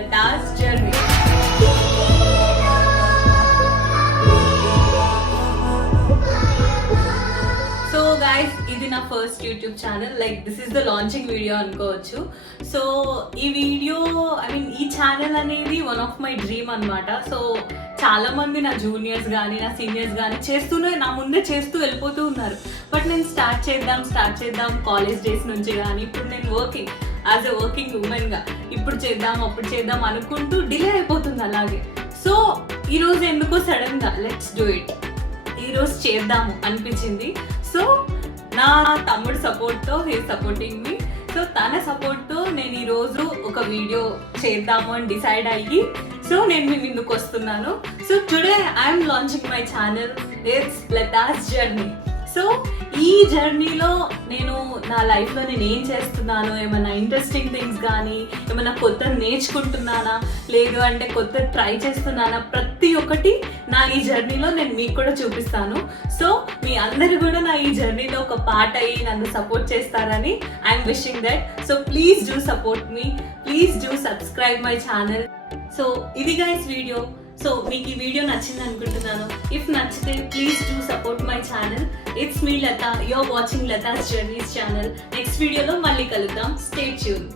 Lata's journey. So guys, ఇది నా first YouTube channel. Like this is the launching video అనుకోవచ్చు. So ఈ video ఈ ఛానల్ అనేది వన్ ఆఫ్ మై డ్రీమ్ అనమాట. సో చాలా మంది నా జూనియర్స్ కానీ నా సీనియర్స్ కానీ నా ముందే చేస్తూ వెళ్ళిపోతూ ఉన్నారు. బట్ నేను స్టార్ట్ చేద్దాం కాలేజ్ డేస్ నుంచి కానీ ఇప్పుడు నేను వర్కింగ్ యాజ్ ఎ వర్కింగ్ ఉమెన్గా ఇప్పుడు చేద్దాం అప్పుడు చేద్దాం అనుకుంటూ డిలే అయిపోతుంది అలాగే. సో ఈరోజు ఎందుకో సడన్గా లెట్స్ డూ ఇట్, ఈరోజు చేద్దాము అనిపించింది. సో నా తమ్ముడు సపోర్ట్తో హీ సపోర్టింగ్ మీ. సో తన సపోర్ట్తో నేను ఈరోజు ఒక వీడియో చేద్దాము అని డిసైడ్ అయ్యి సో నేను మీ ముందుకు వస్తున్నాను. So today I'm launching my channel, it's Latha's journey. So ఈ జర్నీలో నేను నా లైఫ్లో నేను ఏం చేస్తున్నాను, ఏమైనా ఇంట్రెస్టింగ్ థింగ్స్ కానీ ఏమైనా కొత్త నేర్చుకుంటున్నానా, లేదు అంటే కొత్త ట్రై చేస్తున్నానా, ప్రతి ఒక్కటి నా ఈ జర్నీలో నేను మీకు కూడా చూపిస్తాను. సో మీ అందరూ కూడా నా ఈ జర్నీలో ఒక పార్ట్ అయ్యి నన్ను సపోర్ట్ చేస్తారని I'm wishing that. So please do support me, please do subscribe my channel. So ఇది గైస్ వీడియో. సో మీకు ఈ వీడియో నచ్చింది అనుకుంటున్నాను. ఇఫ్ నచ్చితే please do support my channel. It's me Lata, you're watching Lata's journeys channel. Next వీడియోలో మళ్ళీ కలుద్దాం. Stay tune.